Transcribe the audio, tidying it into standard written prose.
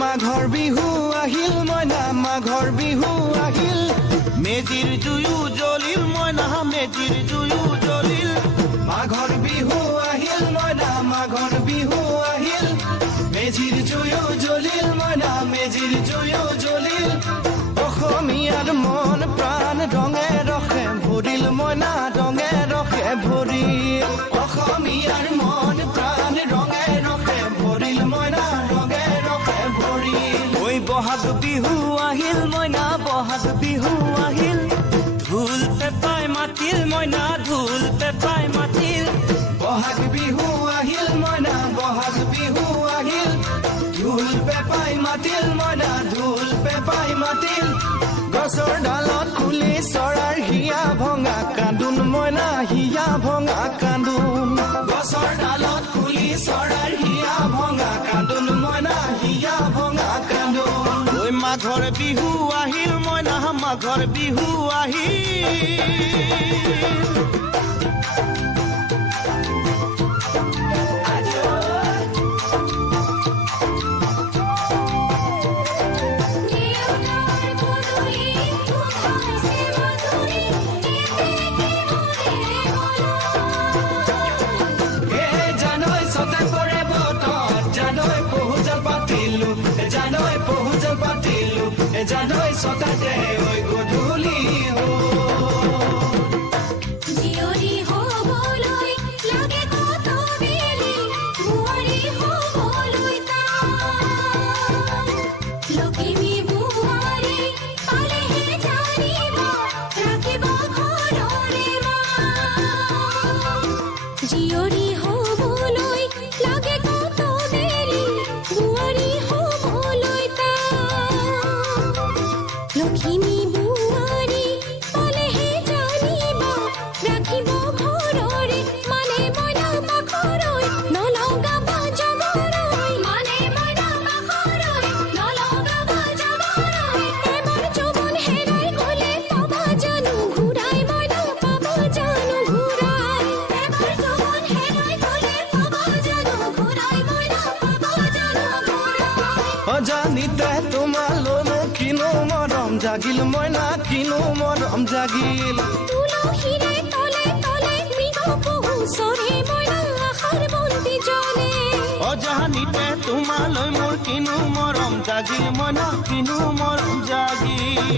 মাঘৰ বিহু আহিল মইনা মাঘৰ বিহু আহিল মেজিৰ জুয়ো জ্বলিল মইনা মেজিৰ জুয়ো জ্বলিল মাঘৰ বিহু আহিল মইনা মাঘৰ বিহু আহিল মেজিৰ জুয়ো জ্বলিল মইনা মেজিৰ জুয়ো জ্বলিল অসমীয়াৰ মন প্ৰাণ ৰঙে ৰসে ভৰিল মইনা ৰঙে ৰসে ভৰিল অসমীয়াৰ মন প্ৰাণ ৰঙে ৰসে ভৰিল মইনা ৰঙে ৰসে ভৰিল ঐ বহাগ বিহু আহিল মইনা বহাগ বিহু আহিল ঢোল পেপাই মাতিল মইনা ঢোল পেপাই মাতিল বহাগ বিহু আহিল মইনা বহাগ বিহু আহিল ঢোল পেপাই মাতিল মইনা ঢোল পেপাই মাতিল গছৰ ডালত খুলি চৰাৰ হিয়া ভঙা কান্দোন মইনা হিয়া ভঙা কান্দোন গছৰ ডালত খুলি চৰাৰ হিয়া ভঙা কান্দোন মইনা হিয়া ভঙা কান্দোন ঐ মাঘৰ বিহু আহিল মইনা মাঘৰ বিহু আহিল জানৈ সতাতে ঐ গধূলি জিয়ৰী হ'বলৈ লাগে কত বেলি বোৱাৰী হ'বলৈ লখিমী বোৱাৰী পালেহে জানিব ৰাখিব ঘৰৰে জিয়ৰী হ'বলৈ লাগে কত বেলি বোৱাৰী হ'বলৈ লখিমী বোৱাৰী পালেহে জানিব ৰাখিব ঘৰৰে মানে মইনা পাখৰৈ নলগাব জমৰৈ মানে মইনা পাখৰৈ নলগাব জমৰৈ এবাৰ যৌৱন হেৰাই গ'লে পাবা জানো ঘূৰাই মইনা পাবা জানো ঘূৰাই এবাৰ যৌৱন হেৰাই গ'লে পাবা জানো ঘূৰাই মইনা পাবা জানো ঘূৰাই অজানিতে তোমালৈ কিনো মৰম জাগিল মইনা কিনো মৰম জাগিল তুলসীৰে তলে তলে মৃগ পহু চৰে মইনা আশাৰ বন্তি জ্বলে অজানিতে তোমালৈ মোৰ কিনো মৰম জাগিল মইনা কিনো মৰম জাগিল